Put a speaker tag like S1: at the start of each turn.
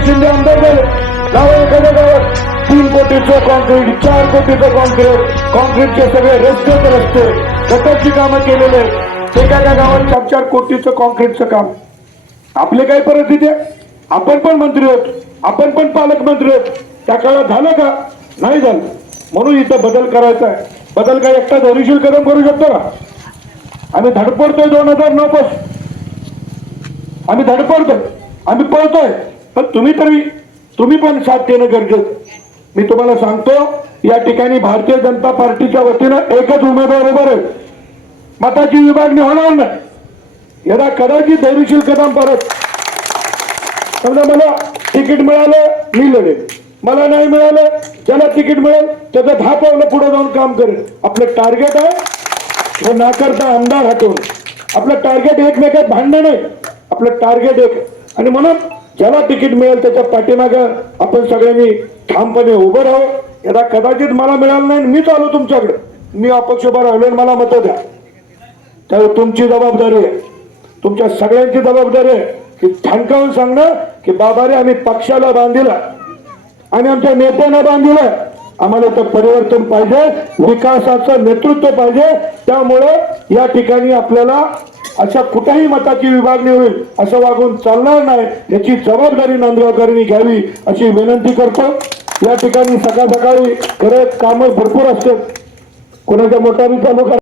S1: एकनाथ शिंदे आमदार झाले गावा एखाद्या गावात तीन कोटीचं कॉन्क्रीट चार कोटीचं कॉन्क्रीट कॉन्क्रीटचे सगळे रस्ते तर रस्ते. गटरची कामं केलेले आहेत. एका गावात चार चार कोटीचं कॉन्क्रीटचं काम. आपले काय परिस्थिती आहे? आपण पण मंत्री आहोत. आपण पण पालकमंत्री आहोत. त्या काळात झालं का? नाही झालं. म्हणून इथं बदल करायचा आहे. बदल काय एकटा धैर्यशील कदम करू शकतो का? आम्ही धडपडतोय दोन हजार नऊ पासून. आम्ही धडपडतोय. आम्ही पळतोय. पण तुम्ही तरी तुम्ही पण साथ देणं गरजेचं. मी तुम्हाला सांगतो या ठिकाणी भारतीय जनता पार्टीच्या वतीनं एकच उमेदवार उभा राहील. मताची विभागणी होणार नाही. यदा कदाचित धैर्यशील कदम परत. समजा मला तिकीट मिळालं मी लढेल. मला नाही मिळालं ज्याला तिकीट मिळेल त्याचं दहा पावलं पुढे जाऊन काम करेल. आपलं टार्गेट आहे हे नाकारता आमदार हटवून. आपलं टार्गेट एकमेकात भांडणं नाही. आपलं टार्गेट एक. आणि म्हणून ज्याला तिकीट मिळेल त्याच्या पाठीमागं आपण सगळ्यांनी ठामपणे उभं राहू यदा कदाचित मला मिळालं नाही मीच आलो तुमच्याकडे. मी अपक्ष उभा राहिलो आणि मला मतं द्या. तर तुमची जबाबदारी आहे. तुमच्या सगळ्यांची जबाबदारी आहे की ठणकावून सांगणं की बाबा रे आम्ही पक्षाला बांधिला आणि आमच्या नेत्यांना बांधिलं आम्हाला तर परिवर्तन पाहिजे विकासाचं नेतृत्व पाहिजे. त्यामुळे या ठिकाणी आपल्याला अशा कुठेही मताची विभागणी होईल असं वागून चालणार नाही याची जबाबदारी नांदगावकरांनी घ्यावी अशी विनंती करतो. या ठिकाणी सकाळ सकाळी खरं कामं भरपूर असतात. कोणाच्या मोटारी चालू